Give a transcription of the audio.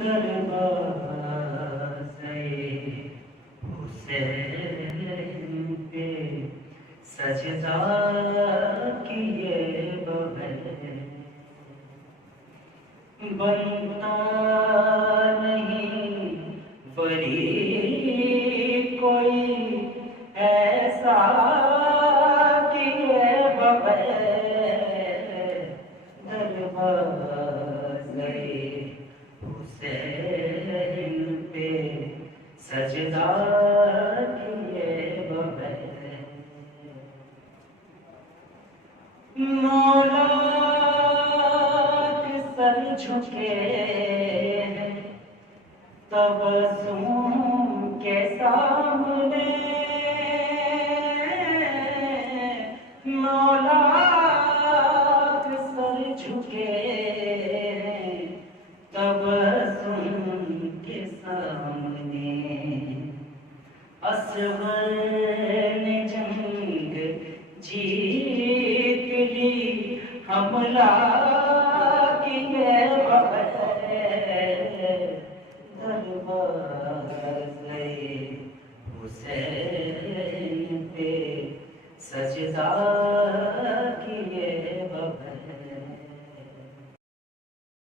दरवाज़े हुसैन पे सजदा किए बगैर बनता नहीं फरीब कोई ऐसा किए बगैर दरवाज़े हुसैन पे सजदा किए बगैर मौला के सर झुके हैं तबस्सुम के सामने मौला के सर झुके हैं तबस्सुम के सामने असगर ने जंग जीत ली हमला किए बगैर दरवाज़े हुसैन पे सजदा